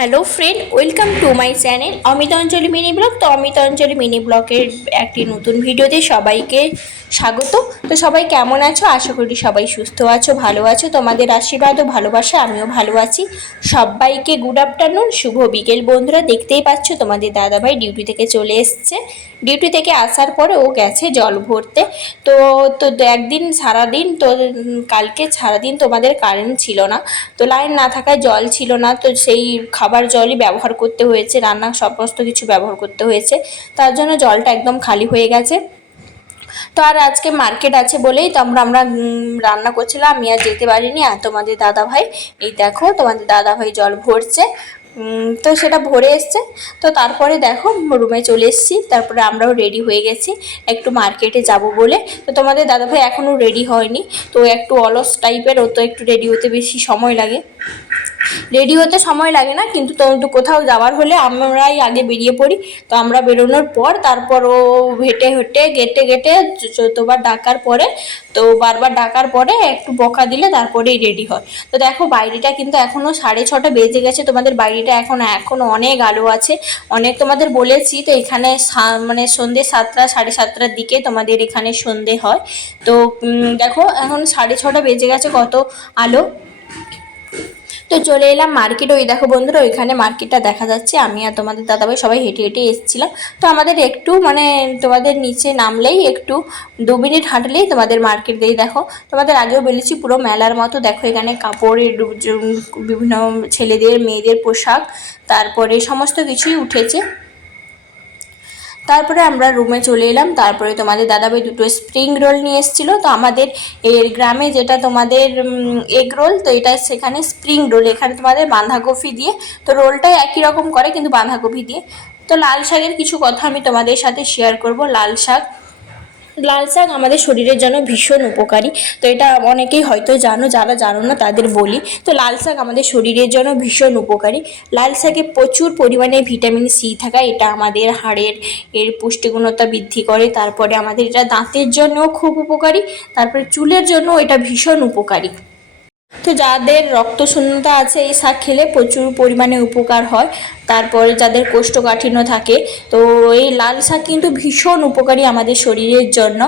Hello friend, welcome to my channel Amit Anjali mini vlog. তো Amit Anjali mini ব্লগের একটি নতুন ভিডিওতে সবাইকে স্বাগত। তো সবাই কেমন আছো? আশা করি সবাই সুস্থ আছো, ভালো আছো। তোমাদের আশীর্বাদ ও ভালোবাসা আমিও ভালো আছি। সবাইকে গুড আফটারনুন, শুভ বিকেল। বন্ধুরা, দেখতেই পাচ্ছ তোমাদের দাদাভাই ডিউটি থেকে চলে এসছে। ডিউটি থেকে আসার পরে ও গেছে জল ভরতে। তো তো একদিন সারাদিন তো কালকে সারাদিন তোমাদের কারেন্ট ছিল না, তো লাইন না থাকায় জল ছিল না, তো সেই খাবার জলই ব্যবহার করতে হয়েছে, রান্না সমস্ত কিছু ব্যবহার করতে হয়েছে। তার জন্য জলটা একদম খালি হয়ে গেছে। তো আর আজকে মার্কেট আছে বলেই তো আমরা রান্না করছিলাম, আমি আর যেতে পারিনি। আর তোমাদের দাদাভাই, এই দেখো তোমাদের দাদাভাই জল ভরছে। তো সেটা ভরে এসছে। তো তারপরে দেখো রুমে চলে এসেছি, তারপরে আমরাও রেডি হয়ে গেছি একটু মার্কেটে যাব বলে। তো তোমাদের দাদাভাই এখনও রেডি হয়নি, তো একটু অলস টাইপের, ও তো একটু রেডি হতে বেশি সময় লাগে। রেডি হতে সময় লাগে না, কিন্তু তো কোথাও যাওয়ার হলে আমরাই আগে বেরিয়ে পড়ি। তো আমরা বেরোনোর পর তারপর ও হেঁটে হেঁটে গেটে গেটে যতবার ডাকার পরে, তো বারবার ডাকার পরে একটু বকা দিলে তারপরেই রেডি হয়। তো দেখো বাইরেটা কিন্তু এখনও 6:30 বেজে গেছে। তোমাদের বাইরেটা এখনও অনেক আলো আছে, অনেক তোমাদের বলেছি। তো এখানে মানে সন্ধ্যে 7টা 7:30টার দিকে তোমাদের এখানে সন্ধে হয়। তো দেখো এখন 6:30 বেজে গেছে, কত আলো। তো চলে এলাম মার্কেট। ওই দেখো বন্ধুরা, ওইখানে মার্কেটটা দেখা যাচ্ছে। আমি আর তোমাদের দাদাভাই সবাই হেঁটে হেঁটে এসেছিলাম। তো আমাদের একটু মানে তোমাদের নিচে নামলেই একটু 2 মিনিট হাঁটলেই তোমাদের মার্কেট দিয়ে। দেখো তোমাদের আগেও বলেছি, পুরো মেলার মতো। দেখো এখানে কাপড়ের বিভিন্ন ছেলেদের মেয়েদের পোশাক, তারপরে সমস্ত কিছুই উঠেছে। তারপরে আমরা রুমে চলে এলাম। তারপরে তোমাদের দাদাভাই 2টো স্প্রিং রোল নিয়ে এসেছিলো। তো আমাদের এর গ্রামে যেটা তোমাদের এগ রোল, তো এটা সেখানে স্প্রিং রোল, এখানে তোমাদের বাঁধাকপি দিয়ে। তো রোলটাই একই রকম করে, কিন্তু বাঁধাকপি দিয়ে। তো লাল শাকের কিছু কথা আমি তোমাদের সাথে শেয়ার করব। লাল শাক আমাদের শরীরের জন্য ভীষণ উপকারী। তো এটা অনেকেই হয়তো জানো, যারা জানো না তাদের বলি। তো লাল শাক আমাদের শরীরের জন্য ভীষণ উপকারী। লাল শাকে প্রচুর পরিমাণে ভিটামিন সি থাকায় এটা আমাদের হাড়ের পুষ্টিগুণতা বৃদ্ধি করে। তারপরে আমাদের এটা দাঁতের জন্যও খুব উপকারী। তারপরে চুলের জন্য এটা ভীষণ উপকারী। তো যাদের রক্তশূন্যতা আছে, এই শাক খেলে প্রচুর পরিমাণে উপকার হয়। তারপরে যাদের কোষ্ঠকাঠিন্য থাকে, তো এই লাল শাক কিন্তু ভীষণ উপকারী আমাদের শরীরের জন্য।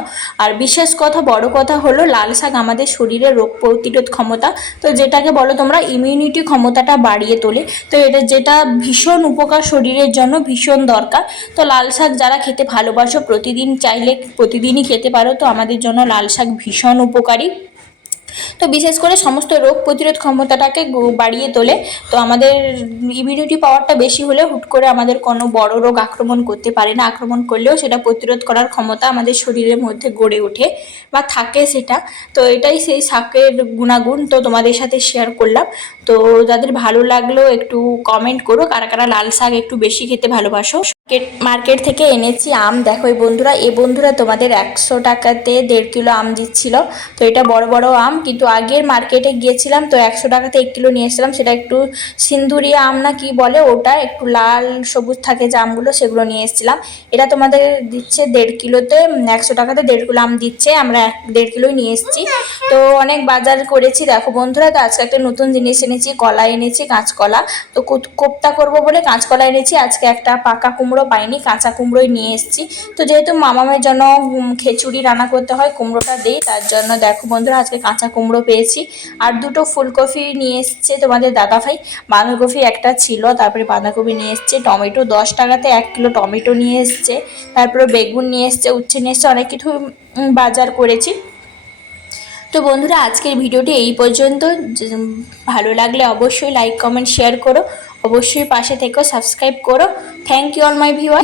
আর বিশেষ কথা, বড় কথা হলো, লাল শাক আমাদের শরীরের রোগ প্রতিরোধ ক্ষমতা, তো যেটাকে বলো তোমরা ইমিউনিটি ক্ষমতাটা বাড়িয়ে তোলে। তো এটা যেটা ভীষণ উপকার, শরীরের জন্য ভীষণ দরকার। তো লাল শাক যারা খেতে ভালোবাসো, প্রতিদিন চাইলে প্রতিদিনই খেতে পারো। তো আমাদের জন্য লাল শাক ভীষণ উপকারী। তো বিশেষ করে সমস্ত রোগ প্রতিরোধ ক্ষমতাটাকে বাড়িয়ে তোলে। তো আমাদের ইমিউনিটি পাওয়ারটা বেশি হলে হুট করে আমাদের কোনো বড় রোগ আক্রমণ করতে পারে না। আক্রমণ করলেও সেটা প্রতিরোধ করার ক্ষমতা আমাদের শরীরের মধ্যে গড়ে ওঠে বা থাকে সেটা। তো এটাই সেই শাকের গুণাগুণ, তো তোমাদের সাথে শেয়ার করলাম। তো যাদের ভালো লাগলো একটু কমেন্ট করো, কারা কারা লাল শাক একটু বেশি খেতে ভালোবাসো। মার্কেট থেকে এনেছি আম। দেখো এই বন্ধুরা তোমাদের 100 টাকাতে 1.5 কিলো আম দিচ্ছিল। তো এটা বড় বড় আম, কিন্তু আগের মার্কেটে গিয়েছিলাম তো 100 টাকাতে 1 কিলো নিয়ে এসেছিলাম। সেটা একটু সিন্দুরিয়া আম না কি বলে ওটা, একটু লাল সবুজ থাকে যে আমগুলো, সেগুলো নিয়ে এসেছিলাম। এটা তোমাদের দিচ্ছে 1.5 কিলোতে 100 টাকাতে 1.5 কিলো আম দিচ্ছে। আমরা 1.5 কিলোই নিয়ে এসেছি। তো অনেক বাজার করেছি দেখো বন্ধুরা। তো আজকে একটা নতুন জিনিস এনেছি, কলা এনেছি, কাঁচকলা। তো কোপ্তা করবো বলে কাঁচকলা এনেছি। আজকে একটা পাকা কুমড়ো পাইনি, কাঁচা কুমড়োই নিয়ে এসেছি। তো যেহেতু মামামের জন্য খিচুড়ি রান্না করতে হয়, কুমড়োটা দিই, তার জন্য দেখো বন্ধুরা আজকে কাঁচা কুমড়ো পেয়েছি। আর 2টো ফুলকপি নিয়ে এসছে তোমাদের দাদাভাই। বাঁধাকপি একটা ছিল, তারপরে বাঁধাকপি নিয়ে এসছে। টমেটো 10 টাকাতে 1 কিলো টমেটো নিয়ে এসছে। তারপরে বেগুন নিয়ে এসছে, উচ্ছে নিয়ে এসছে, অনেক কিছু বাজার করেছি। তো বন্ধুরা আজকের ভিডিওটি এই পর্যন্ত। ভালো লাগলে অবশ্যই লাইক কমেন্ট শেয়ার করো, অবশ্যই পাশে থেকো, সাবস্ক্রাইব করো। Thank you all my viewer.